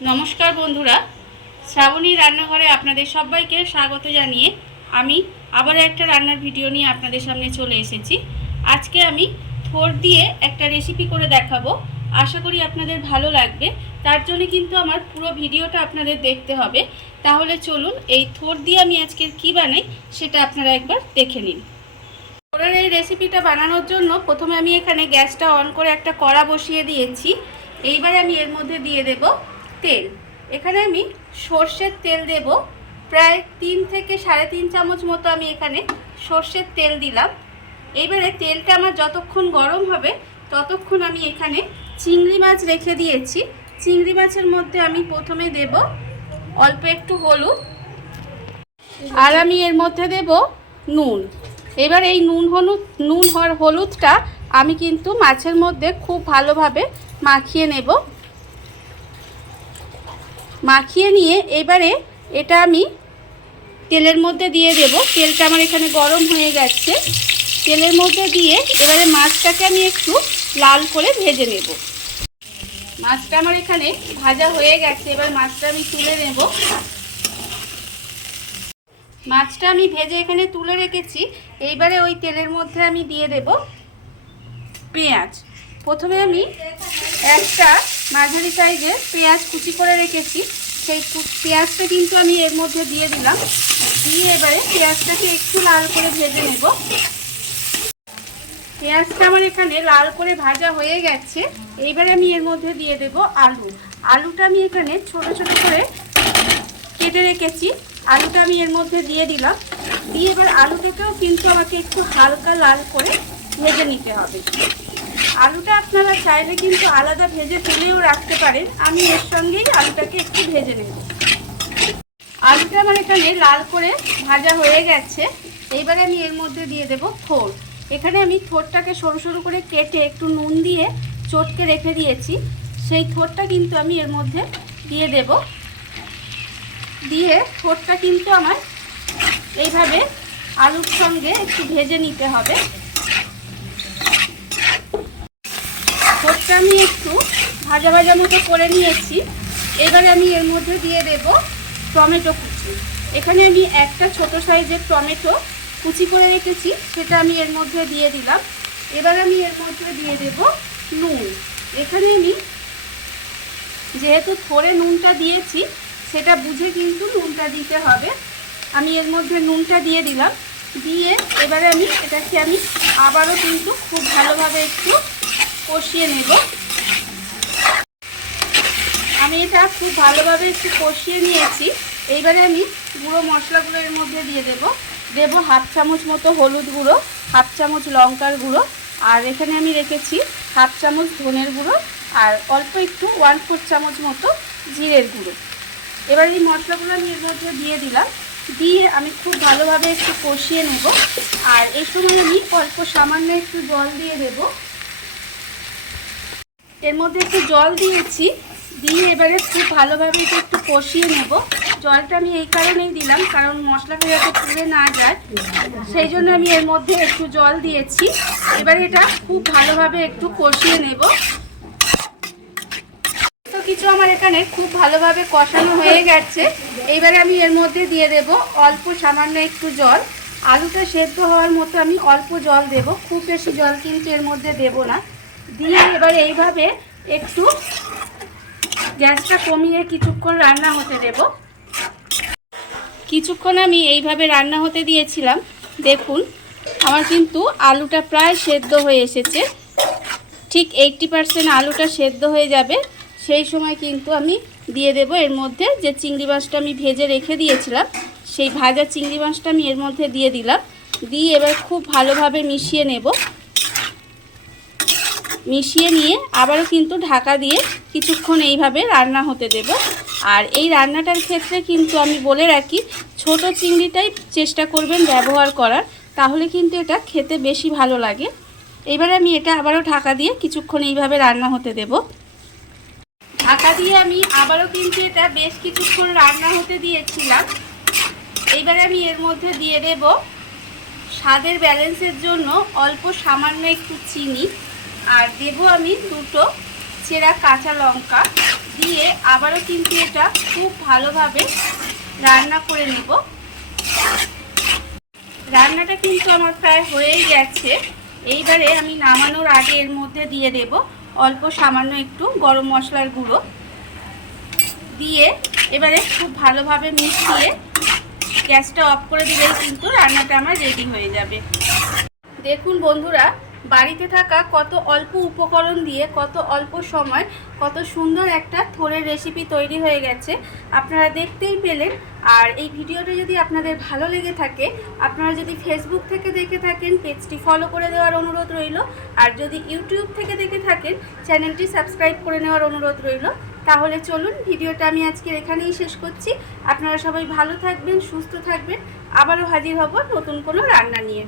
নমস্কার বন্ধুরা, শ্রাবণী রান্নাঘরে আপনাদের সবাইকে স্বাগত জানিয়ে আমি আবারও একটা রান্নার ভিডিও নিয়ে আপনাদের সামনে চলে এসেছি। আজকে আমি থোড় দিয়ে একটা রেসিপি করে দেখাবো। আশা করি আপনাদের ভালো লাগবে। তার জন্য কিন্তু আমার পুরো ভিডিওটা আপনাদের দেখতে হবে। তাহলে চলুন এই থোড় দিয়ে আমি আজকে কি বানাই সেটা আপনারা একবার দেখে নিন। থোড়ের এই রেসিপিটা বানানোর জন্য প্রথমে আমি এখানে গ্যাসটা অন করে একটা কড়া বসিয়ে দিয়েছি। এইবারে আমি এর মধ্যে দিয়ে দেব তেল। এখানে আমি সর্ষের তেল দেব, প্রায় 3 থেকে 3.5 চামচ মতো আমি এখানে সর্ষের তেল দিলাম। এইবারে তেলটা আমার যতক্ষণ গরম হবে ততক্ষণ আমি এখানে চিংড়ি মাছ রেখে দিয়েছি। চিংড়ি মাছের মধ্যে আমি প্রথমে দেব অল্প একটু হলুদ, আর আমি এর মধ্যে দেব নুন। এবার এই নুন হলুদটা আমি কিন্তু মাছের মধ্যে খুব ভালোভাবে মাখিয়ে নেব। মাখিয়ে নিয়ে এবারে এটা আমি তেলের মধ্যে দিয়ে দেব। তেলটা আমার এখানে গরম হয়ে গেছে। তেলের মধ্যে দিয়ে এবারে মাছটাকে আমি একটু লাল করে ভেজে নেব। মাছটা আমার এখানে ভাজা হয়ে গেছে। এবার মাছটা আমি তুলে নেব। মাছটা আমি ভেজে এখানে তুলে রেখেছি। এইবারে ওই তেলের মধ্যে আমি দিয়ে দেব পেঁয়াজ। প্রথমে আমি একটা মাঝারি সাইজের পেঁয়াজ কুচি করে রেখেছি, সেই পেঁয়াজটা কিন্তু আমি এর মধ্যে দিয়ে দিলাম। দিয়ে এবারে পেঁয়াজটাকে একটু লাল করে ভেজে নেব। পেঁয়াজটা আমার এখানে লাল করে ভাজা হয়ে গেছে। এইবারে আমি এর মধ্যে দিয়ে দেব আলু। আলুটা আমি এখানে ছোট ছোট করে কেটে রেখেছি। আলুটা আমি এর মধ্যে দিয়ে দিলাম। দিয়ে এবার আলুটাকেও কিন্তু আমাকে একটু হালকা লাল করে ভেজে নিতে হবে। আলুটা আপনারা চাইলে কিন্তু আলাদা ভেজে তুলেও রাখতে পারেন। আমি এর সঙ্গেই আলুটাকে একটু ভেজে নেব। আলুটা আমার এখানে লাল করে ভাজা হয়ে গেছে। এইবারে আমি এর মধ্যে দিয়ে দেব থোড়। এখানে আমি থোড়টাকে সরু সরু করে কেটে একটু নুন দিয়ে চটকে রেখে দিয়েছি। সেই থোড়টা কিন্তু আমি এর মধ্যে দিয়ে দেব। দিয়ে থোড়টা কিন্তু আমার এইভাবে আলুর সঙ্গে একটু ভেজে নিতে হবে। থোড়টা আমি একটু ভাজা ভাজা মতো করে নিয়েছি। এবারে আমি এর মধ্যে দিয়ে দেব টমেটো কুচি। এখানে আমি একটা ছোট সাইজের টমেটো কুচি করে রেখেছি, সেটা আমি এর মধ্যে দিয়ে দিলাম। এবার আমি এর মধ্যে দিয়ে দেব নুন। এখানে আমি যেহেতু থোড়ে নুনটা দিয়েছি, সেটা বুঝে কিন্তু নুনটা দিতে হবে। আমি এর মধ্যে নুনটা দিয়ে দিলাম। দিয়ে এবারে আমি এটাকে আবারও কিন্তু খুব ভালোভাবে একটু কষিয়ে নেব। আমি এটা খুব ভালোভাবে একটু কষিয়ে নিয়েছি। এইবারে আমি গুঁড়ো মশলাগুলো এর মধ্যে দিয়ে দেব। 1/2 চামচ মতো হলুদ গুঁড়ো, 1/2 চামচ লঙ্কার গুঁড়ো, আর এখানে আমি রেখেছি 1/2 চামচ ধনের গুঁড়ো, আর অল্প একটু 1/4 চামচ মতো জিরের গুঁড়ো। এবার এই মশলাগুলো আমি এর মধ্যে দিয়ে দিলাম। দিয়ে আমি খুব ভালোভাবে একটু কষিয়ে নেব। আর এই সময় আমি অল্প সামান্য একটু জল দিয়ে দেব। এর মধ্যে একটু জল দিয়েছি। দিয়ে এবারে খুব ভালোভাবে এটা একটু কষিয়ে নেব। জলটা আমি এই কারণেই দিলাম, কারণ মশলাটা যাতে পুড়ে না যায়, সেই জন্য আমি এর মধ্যে একটু জল দিয়েছি। এবারে এটা খুব ভালোভাবে একটু কষিয়ে নেব। তো কিছু আমার এখানে খুব ভালোভাবে কষানো হয়ে গেছে। এইবারে আমি এর মধ্যে দিয়ে দেব অল্প সামান্য একটু জল। আলুটা সেদ্ধ হওয়ার মতো আমি অল্প জল দেব, খুব বেশি জল কিন্তু এর মধ্যে দেব না। দিয়ে এবারে এইভাবে একটু গ্যাসটা কমিয়ে কিছুক্ষণ রান্না হতে দেব। কিছুক্ষণ আমি এইভাবে রান্না হতে দিয়েছিলাম। দেখুন আমার কিন্তু আলুটা প্রায় সেদ্ধ হয়ে এসেছে। ঠিক 80% আলুটা সেদ্ধ হয়ে যাবে, সেই সময় কিন্তু আমি দিয়ে দেব এর মধ্যে যে চিংড়ি মাছটা আমি ভেজে রেখে দিয়েছিলাম, সেই ভাজা চিংড়ি মাছটা আমি এর মধ্যে দিয়ে দিলাম। দিয়ে এবার খুব ভালোভাবে মিশিয়ে নেব। মিশিয়ে নিয়ে আবারও কিন্তু ঢাকা দিয়ে কিছুক্ষণ এইভাবে রান্না হতে দেব। আর এই রান্নাটার ক্ষেত্রে কিন্তু আমি বলে রাখি, ছোট চিংড়িটাই চেষ্টা করবেন ব্যবহার করার, তাহলে কিন্তু এটা খেতে বেশি ভালো লাগে। এবারে আমি এটা আবারও ঢাকা দিয়ে কিছুক্ষণ এইভাবে রান্না হতে দেব। ঢাকা দিয়ে আমি আবারও কিন্তু এটা বেশ কিছুক্ষণ রান্না হতে দিয়েছিলাম। এইবারে আমি এর মধ্যে দিয়ে দেব স্বাদের ব্যালেন্সের জন্য অল্প সামান্য একটু চিনি, আর দেব আমি 2টো চেরা কাঁচা লঙ্কা দিয়ে আবারও কিন্তু এটা খুব ভালোভাবে রান্না করে নেব। রান্নাটা কিন্তু আমার প্রায় হয়েই গেছে। এইবারে আমি নামানোর আগে এর মধ্যে দিয়ে দেব অল্প সামান্য একটু গরম মশলার গুঁড়ো দিয়ে এবারে খুব ভালোভাবে মিশিয়ে গ্যাসটা অফ করে দিলেই কিন্তু রান্নাটা আমার রেডি হয়ে যাবে। দেখুন বন্ধুরা, বাড়িতে থাকা কত অল্প উপকরণ দিয়ে কত অল্প সময় কত সুন্দর একটা থোড়ের রেসিপি তৈরি হয়ে গেছে, আপনারা দেখতেই পেলেন। আর এই ভিডিওটা যদি আপনাদের ভালো লেগে থাকে, আপনারা যদি ফেসবুক থেকে দেখে থাকেন পেজটি ফলো করে দেওয়ার অনুরোধ রইল, আর যদি ইউটিউব থেকে দেখে থাকেন চ্যানেলটি সাবস্ক্রাইব করে নেওয়ার অনুরোধ রইল। তাহলে চলুন ভিডিওটা আমি আজকে এখানেই শেষ করছি। আপনারা সবাই ভালো থাকবেন, সুস্থ থাকবেন। আবারও হাজির হব নতুন কোনো রান্না নিয়ে।